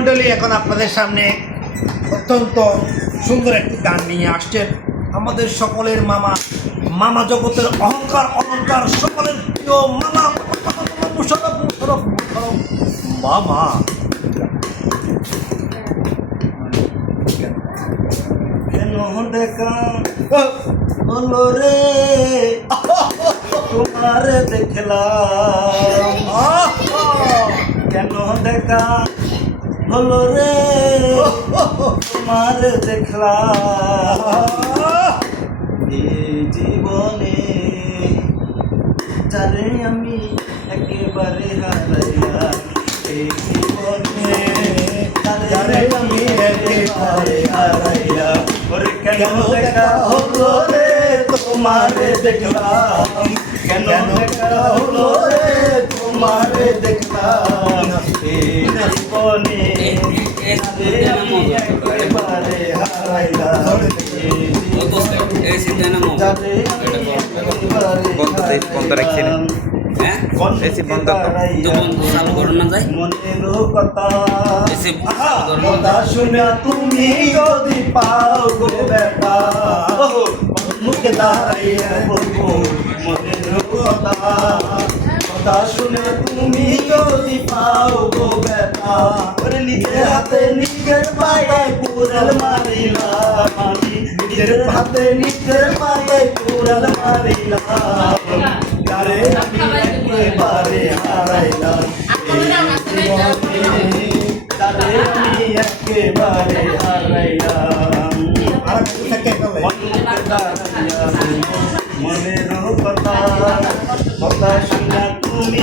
মণ্ডলী এখন আপনাদের সামনে অত্যন্ত সুন্দর একটি গান নিয়ে আসছেন আমাদের সকলের মামা, মামা জগতের অহংকার অলঙ্কার, সকলের প্রিয় মামা মুশারফ মুশারফ মুশারফ মামা। কেন দেখা হলো রে তোমার দেখলাম, কেন দেখা হলো রে তোমার দেখলাম, এই জীবনে যারে আমি একেবারে হারাইলাম, এই জীবনে যারে আমি একেবারে হারাইলাম, ওরে কেন দেখা হলো রে তোমার দেখলাম, কেন দেখা হলো রে তোমার দেখলাম, এই জীবনে আমি একেবারে হারাইলাম, শুনে তুমি যদি পাও গো বেটা মুখে দাঁড়াইয়া বলবো মনের কথা শুনে তুমি যদি পাও গো বেটা, নিজের হাতে নিজের পায়ে কুড়াল মারিলাম, আমি নিজের হাতে নিজের পায়ে কুড়াল মারিলাম, যারে আমি একেবারে হারাইলাম, যারে আমি একেবারে হারাইলাম, মনের কথা শুনে তুমি